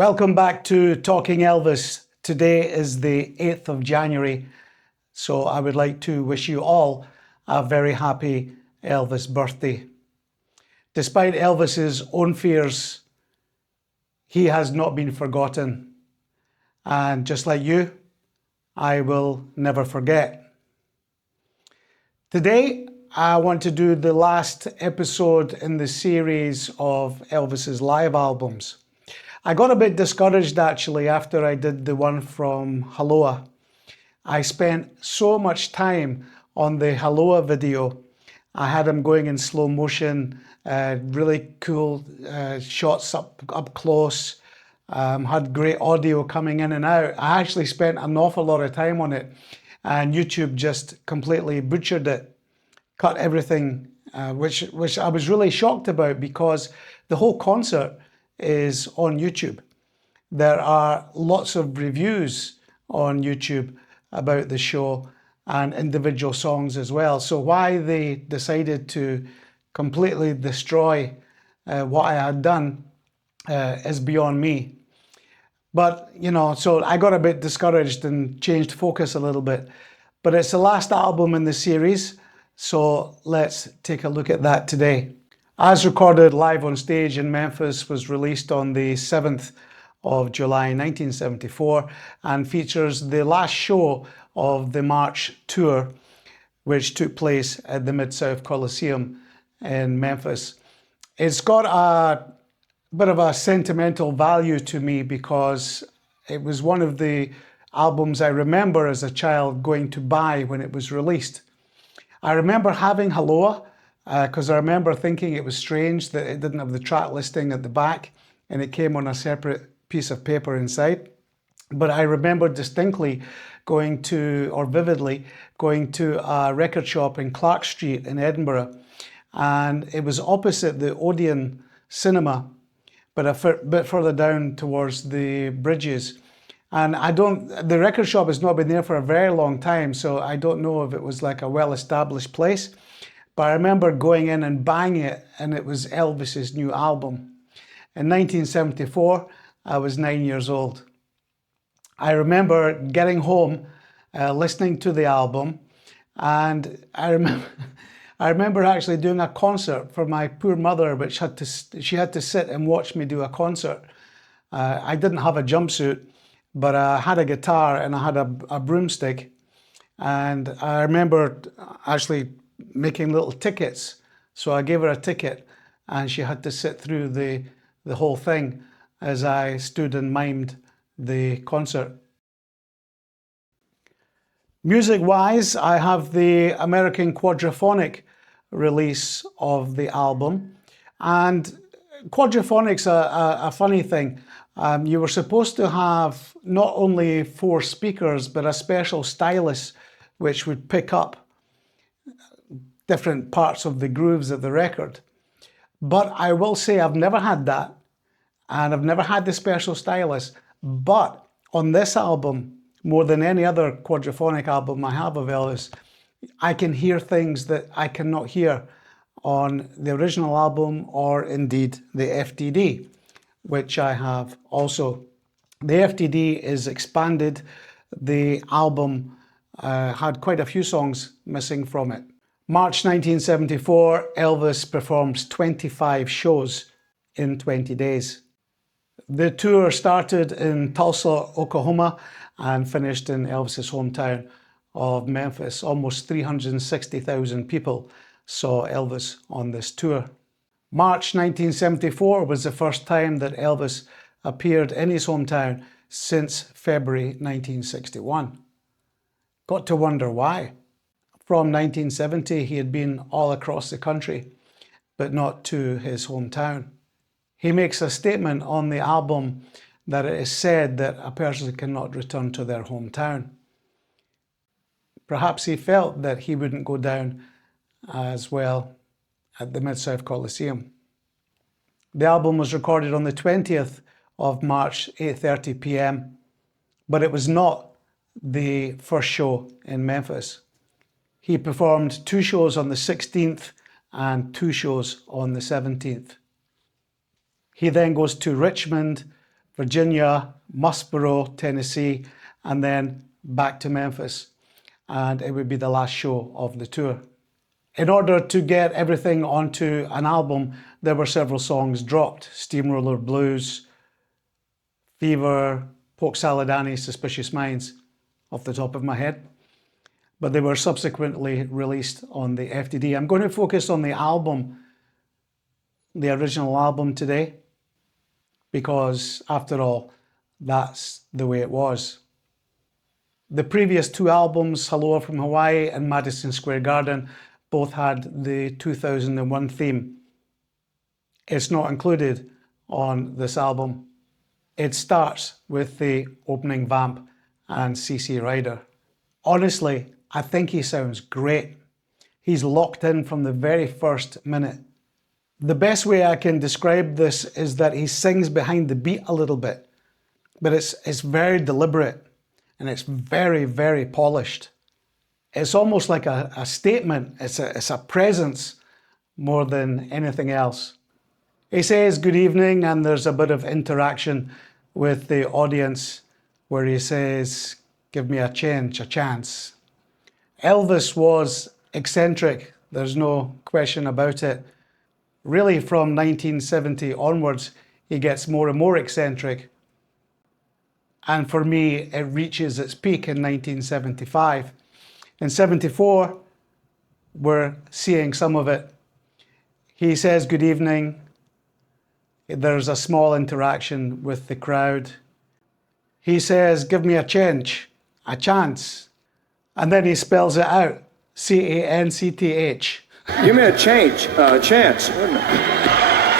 Welcome back to Talking Elvis. Today is the 8th of January, so I would like to wish you all a very happy Elvis birthday. Despite Elvis's own fears, he has not been forgotten. And just like you, I will never forget. Today, I want to do the last episode in the series of Elvis's live albums. I got a bit discouraged actually after I did the one from Haloa. I spent so much time on the Haloa video. I had him going in slow motion, really cool shots up close, had great audio coming in and out. I actually spent an awful lot of time on it, and YouTube just completely butchered it, cut everything, which I was really shocked about because the whole concert is on YouTube. There are lots of reviews on YouTube about the show and individual songs as well. So why they decided to completely destroy what I had done is beyond me. But, so I got a bit discouraged and changed focus a little bit. But it's the last album in the series, so let's take a look at that today. As recorded live on stage in Memphis, was released on the 7th of July 1974 and features the last show of the March tour, which took place at the Mid-South Coliseum in Memphis. It's got a bit of a sentimental value to me because it was one of the albums I remember as a child going to buy when it was released. I remember having Haloa, because I remember thinking it was strange that it didn't have the track listing at the back and it came on a separate piece of paper inside. But I remember distinctly vividly going to a record shop in Clark Street in Edinburgh, and it was opposite the Odeon Cinema, but a bit further down towards the bridges. And the record shop has not been there for a very long time, so I don't know if it was like a well-established place. But I remember going in and buying it, and it was Elvis's new album. In 1974, I was 9 years old. I remember getting home, listening to the album, and I remember actually doing a concert for my poor mother, which she had to sit and watch me do a concert. I didn't have a jumpsuit, but I had a guitar and I had a broomstick, and I remember actually making little tickets. So I gave her a ticket and she had to sit through the whole thing as I stood and mimed the concert. Music-wise, I have the American quadraphonic release of the album. And quadraphonic's a funny thing. You were supposed to have not only 4 speakers, but a special stylus which would pick up different parts of the grooves of the record. But I will say I've never had that, and I've never had the special stylus. But on this album, more than any other quadraphonic album I have of Elvis, I can hear things that I cannot hear on the original album or indeed the FDD, which I have also. The FDD is expanded. The album had quite a few songs missing from it. March 1974, Elvis performs 25 shows in 20 days. The tour started in Tulsa, Oklahoma, and finished in Elvis's hometown of Memphis. Almost 360,000 people saw Elvis on this tour. March 1974 was the first time that Elvis appeared in his hometown since February 1961. Got to wonder why. From 1970, he had been all across the country, but not to his hometown. He makes a statement on the album that it is said that a person cannot return to their hometown. Perhaps he felt that he wouldn't go down as well at the Mid-South Coliseum. The album was recorded on the 20th of March, 8:30 p.m., but it was not the first show in Memphis. He performed 2 shows on the 16th and 2 shows on the 17th. He then goes to Richmond, Virginia, Musboro, Tennessee, and then back to Memphis. And it would be the last show of the tour. In order to get everything onto an album, there were several songs dropped. Steamroller Blues, Fever, Polk Salad Annie, Suspicious Minds, off the top of my head. But they were subsequently released on the FDD. I'm going to focus on the album, the original album today, because after all, that's the way it was. The previous two albums, Hello from Hawaii and Madison Square Garden, both had the 2001 theme. It's not included on this album. It starts with the opening vamp and CC Rider. Honestly, I think he sounds great. He's locked in from the very first minute. The best way I can describe this is that he sings behind the beat a little bit, but it's very deliberate and it's very, very polished. It's almost like a statement. It's a presence more than anything else. He says good evening, and there's a bit of interaction with the audience where he says, give me a chance. Elvis was eccentric, there's no question about it. Really, from 1970 onwards, he gets more and more eccentric. And for me, it reaches its peak in 1975. In 74, we're seeing some of it. He says good evening. There's a small interaction with the crowd. He says, give me a chance. And then he spells it out, C-A-N-C-T-H. Give me a chance.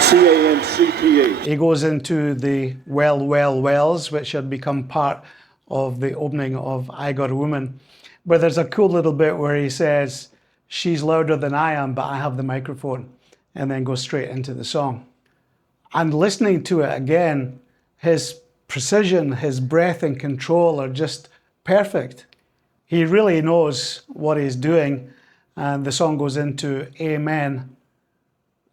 C-A-N-C-T-H. He goes into the wells, which had become part of the opening of I Got a Woman. But there's a cool little bit where he says, she's louder than I am, but I have the microphone, and then goes straight into the song. And listening to it again, his precision, his breath and control are just perfect. He really knows what he's doing, and the song goes into Amen,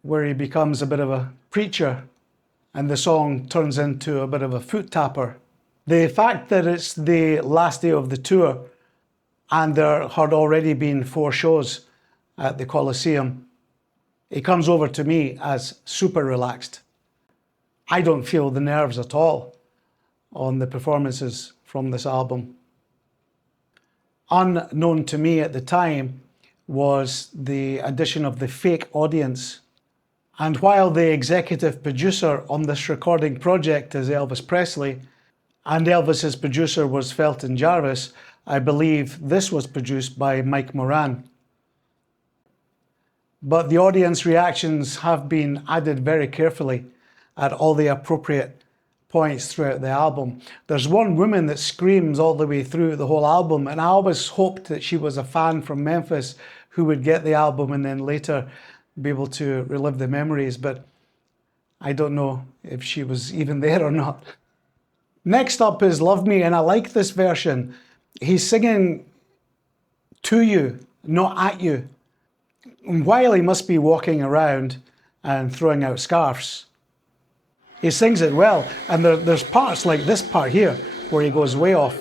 where he becomes a bit of a preacher, and the song turns into a bit of a foot tapper. The fact that it's the last day of the tour, and there had already been 4 shows at the Coliseum, it comes over to me as super relaxed. I don't feel the nerves at all on the performances from this album. Unknown to me at the time was the addition of the fake audience. And while the executive producer on this recording project is Elvis Presley, and Elvis's producer was Felton Jarvis, I believe this was produced by Mike Moran. But the audience reactions have been added very carefully at all the appropriate points throughout the album. There's one woman that screams all the way through the whole album, and I always hoped that she was a fan from Memphis who would get the album and then later be able to relive the memories, but I don't know if she was even there or not. Next up is Love Me, and I like this version. He's singing to you, not at you. And while he must be walking around and throwing out scarves, he sings it well, and there's parts like this part here where he goes way off.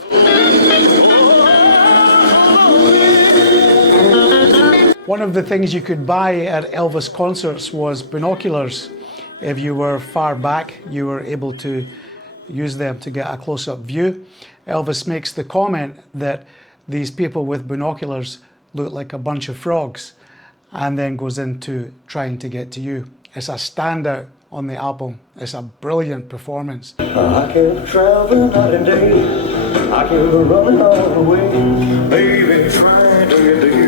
One of the things you could buy at Elvis concerts was binoculars. If you were far back, you were able to use them to get a close-up view. Elvis makes the comment that these people with binoculars look like a bunch of frogs, and then goes into Trying to Get to You. It's a standout on the album. It's a brilliant performance. I kept traveling night and day. I kept running all the way. Baby, trying to get to you.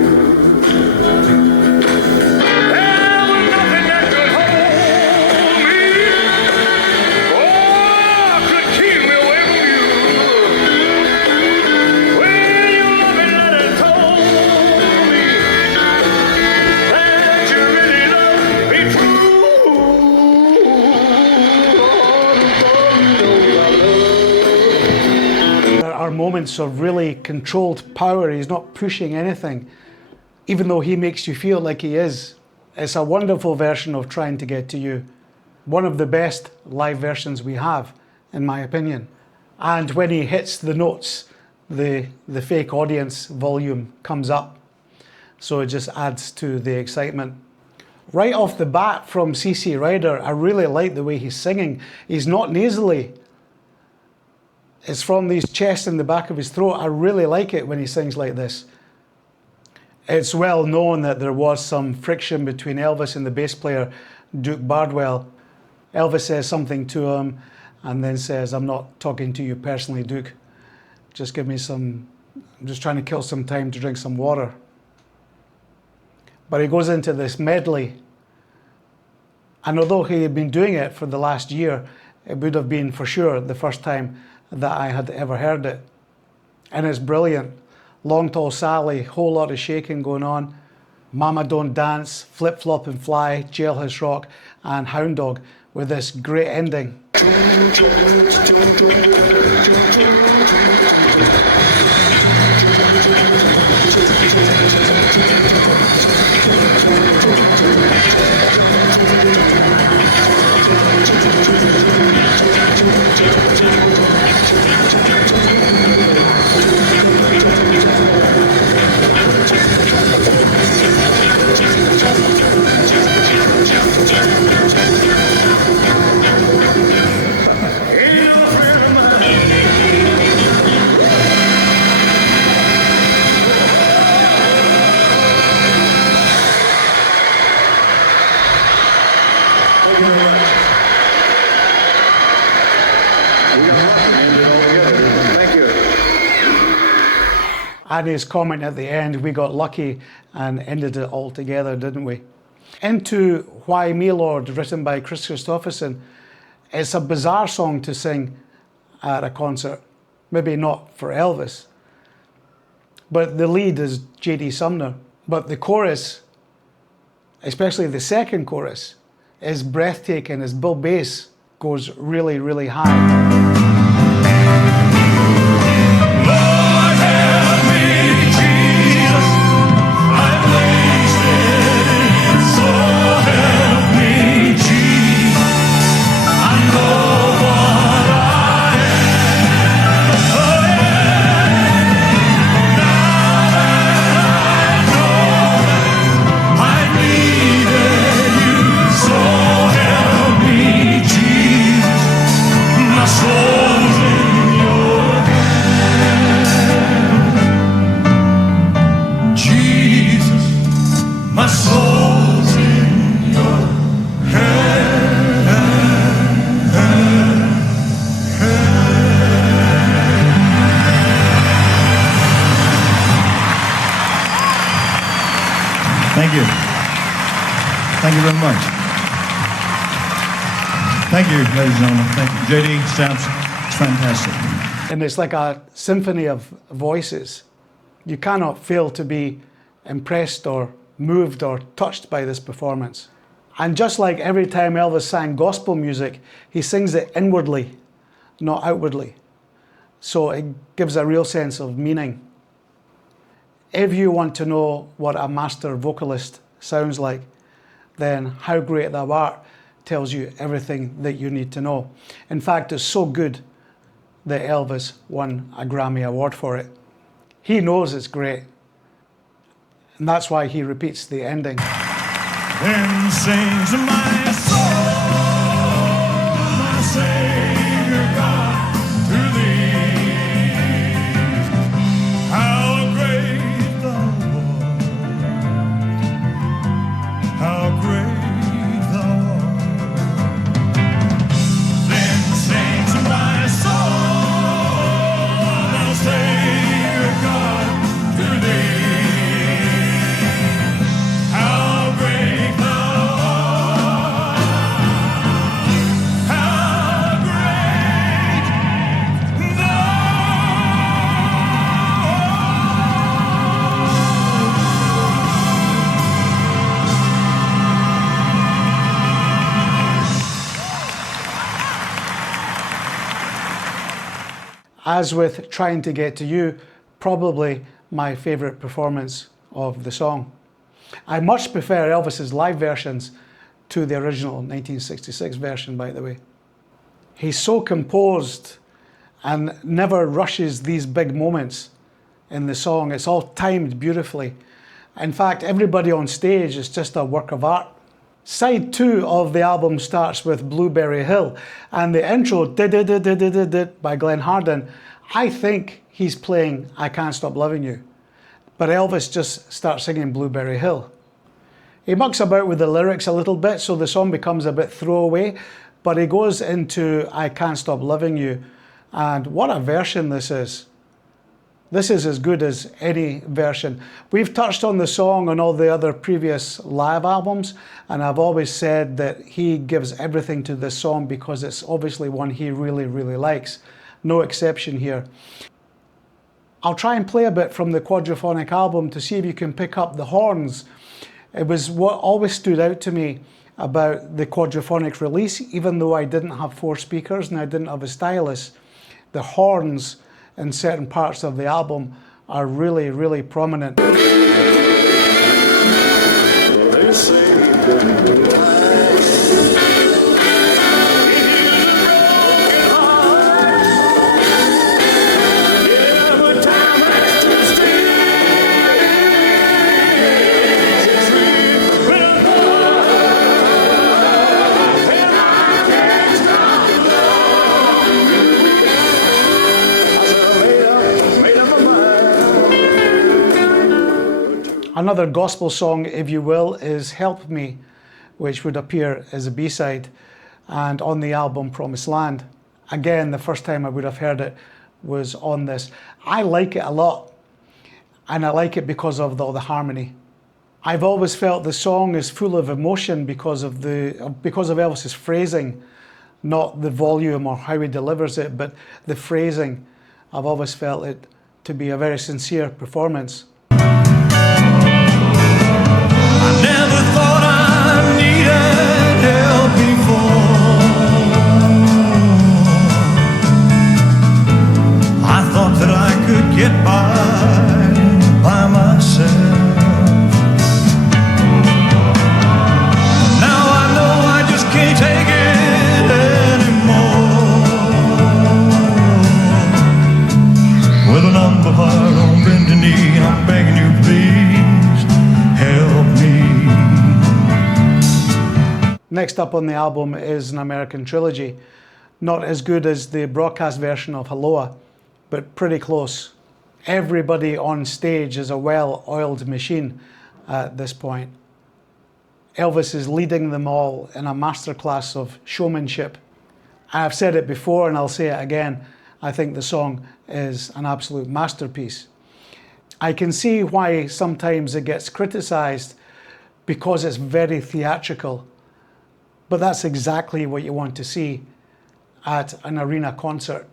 Moments of really controlled power. He's not pushing anything, even though he makes you feel like he is. It's a wonderful version of Trying to Get to You. One of the best live versions we have in my opinion. And when he hits the notes, the fake audience volume comes up. So it just adds to the excitement. Right off the bat from CC Rider, I really like the way he's singing. He's not nasally. It's from these chest in the back of his throat. I really like it when he sings like this. It's well known that there was some friction between Elvis and the bass player, Duke Bardwell. Elvis says something to him and then says, "I'm not talking to you personally, Duke. Just give me some, I'm just trying to kill some time to drink some water." But he goes into this medley. And although he had been doing it for the last year, it would have been for sure the first time that I had ever heard it. And it's brilliant. Long Tall Sally, whole lot of shaking going on. Mama Don't Dance, Flip Flop and Fly, Jailhouse Rock, and Hound Dog with this great ending. And his comment at the end, we got lucky and ended it all together, didn't we? Into Why Me Lord, written by Chris Christopherson. It's a bizarre song to sing at a concert. Maybe not for Elvis. But the lead is J.D. Sumner. But the chorus, especially the second chorus, is breathtaking as Bill Bass goes really, really high. Thank you. Thank you very much. Thank you, ladies and gentlemen. Thank you. JD, Stamps, it's fantastic. And it's like a symphony of voices. You cannot fail to be impressed or moved or touched by this performance. And just like every time Elvis sang gospel music, he sings it inwardly, not outwardly. So it gives a real sense of meaning. If you want to know what a master vocalist sounds like, then How Great Thou Art tells you everything that you need to know. In fact, it's so good that Elvis won a Grammy Award for it. He knows it's great. And that's why he repeats the ending. Then sings my soul, my Savior God, to thee. How great thou art, how great thou art. Then sings my soul, my Savior God, to thee. How great thou art, how great thou As with Trying to Get to You, probably my favourite performance of the song. I much prefer Elvis's live versions to the original 1966 version, by the way. He's so composed and never rushes these big moments in the song. It's all timed beautifully. In fact, everybody on stage is just a work of art. Side 2 of the album starts with Blueberry Hill, and the intro by Glenn Hardin, I think he's playing I Can't Stop Loving You, but Elvis just starts singing Blueberry Hill. He mucks about with the lyrics a little bit, so the song becomes a bit throwaway, but he goes into I Can't Stop Loving You, and what a version this is. This is as good as any version. We've touched on the song on all the other previous live albums, and I've always said that he gives everything to this song because it's obviously one he really, really likes. No exception here. I'll try and play a bit from the quadraphonic album to see if you can pick up the horns. It was what always stood out to me about the quadraphonic release, even though I didn't have 4 speakers and I didn't have a stylus. The horns in certain parts of the album are really, really prominent. Another gospel song, if you will, is Help Me, which would appear as a B-side and on the album Promised Land. Again, the first time I would have heard it was on this. I like it a lot, and I like it because of the harmony. I've always felt the song is full of emotion because of Elvis's phrasing, not the volume or how he delivers it, but the phrasing. I've always felt it to be a very sincere performance. Never thought I needed help before. I thought that I could get by myself. Now I know I just can't take it anymore. With an humble heart on bended knee, I'm begging you, please help me. Next up on the album is an American trilogy. Not as good as the broadcast version of Aloha, but pretty close. Everybody on stage is a well-oiled machine at this point. Elvis is leading them all in a masterclass of showmanship. I've said it before and I'll say it again. I think the song is an absolute masterpiece. I can see why sometimes it gets criticized because it's very theatrical. But that's exactly what you want to see at an arena concert.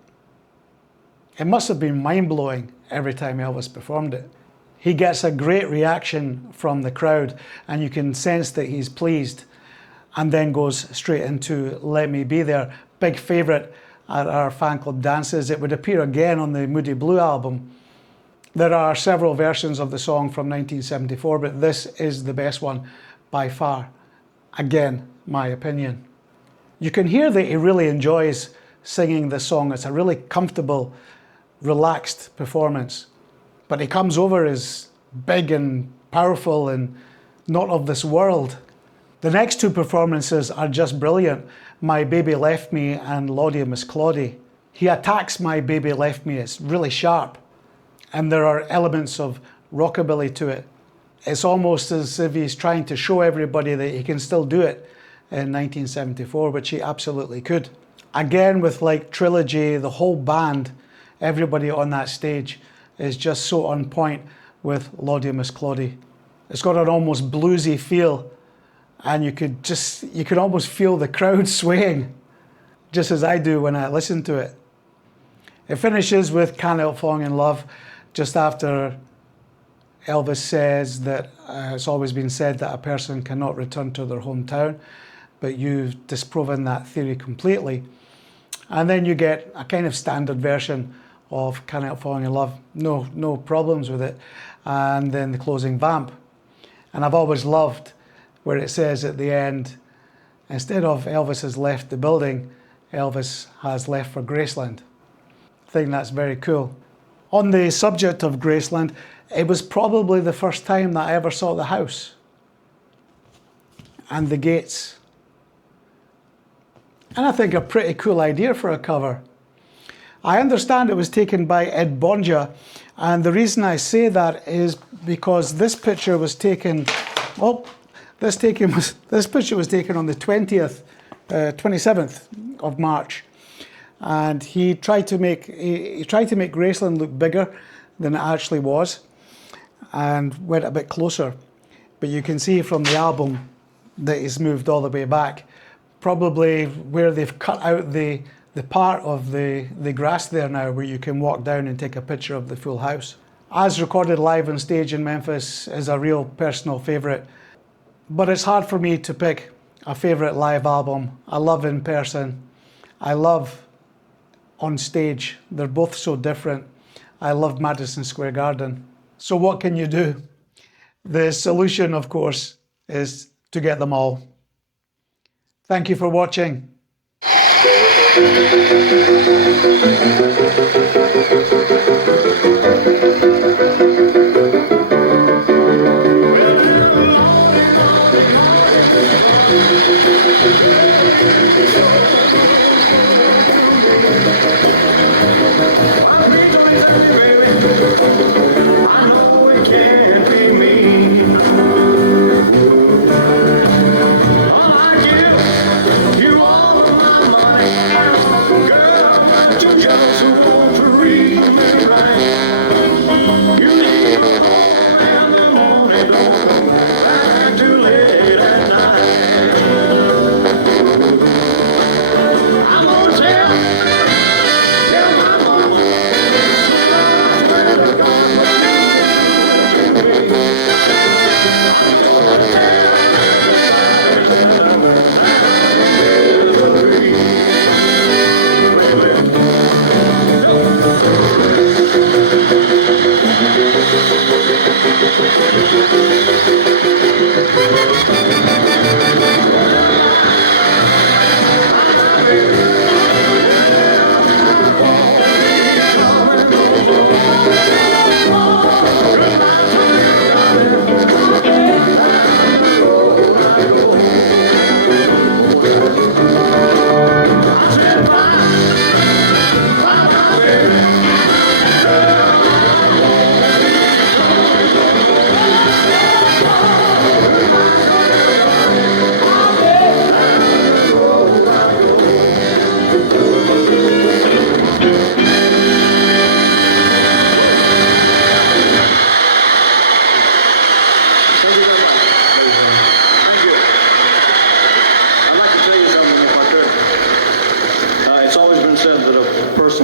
It must have been mind-blowing every time Elvis performed it. He gets a great reaction from the crowd, and you can sense that he's pleased, and then goes straight into Let Me Be There. Big favourite at our fan club dances. It would appear again on the Moody Blue album. There are several versions of the song from 1974, but this is the best one by far. Again, my opinion. You can hear that he really enjoys singing this song. It's a really comfortable, relaxed performance. But he comes over as big and powerful and not of this world. The next 2 performances are just brilliant. My Baby Left Me and Lordy Miss Claudie. He attacks My Baby Left Me. It's really sharp. And there are elements of rockabilly to it. It's almost as if he's trying to show everybody that he can still do it in 1974, which he absolutely could. Again, with like Trilogy, the whole band, everybody on that stage is just so on point with Lordy Miss Claudie. It's got an almost bluesy feel, and you could almost feel the crowd swaying, just as I do when I listen to it. It finishes with Can't Help Falling in Love, just after Elvis says that it's always been said that a person cannot return to their hometown, but you've disproven that theory completely. And then you get a kind of standard version of Can't Help Falling in Love. No problems with it. And then the closing vamp. And I've always loved where it says at the end, instead of Elvis has left the building, Elvis has left for Graceland. I think that's very cool. On the subject of Graceland, it was probably the first time that I ever saw the house and the gates. And I think a pretty cool idea for a cover. I understand it was taken by Ed Bonja, and the reason I say that is because this picture was taken, this picture was taken on the 27th of March, and he tried to make Graceland look bigger than it actually was, and went a bit closer. But you can see from the album that he's moved all the way back, probably where they've cut out the part of the grass there now, where you can walk down and take a picture of the full house. As recorded live on stage in Memphis is a real personal favourite, but it's hard for me to pick a favourite live album. I love in person, I love on stage. They're both so different. I love Madison Square Garden. So what can you do? The solution, of course, is to get them all. Thank you for watching.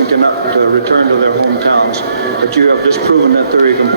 Cannot return to their hometowns, but you have disproven that theory completely.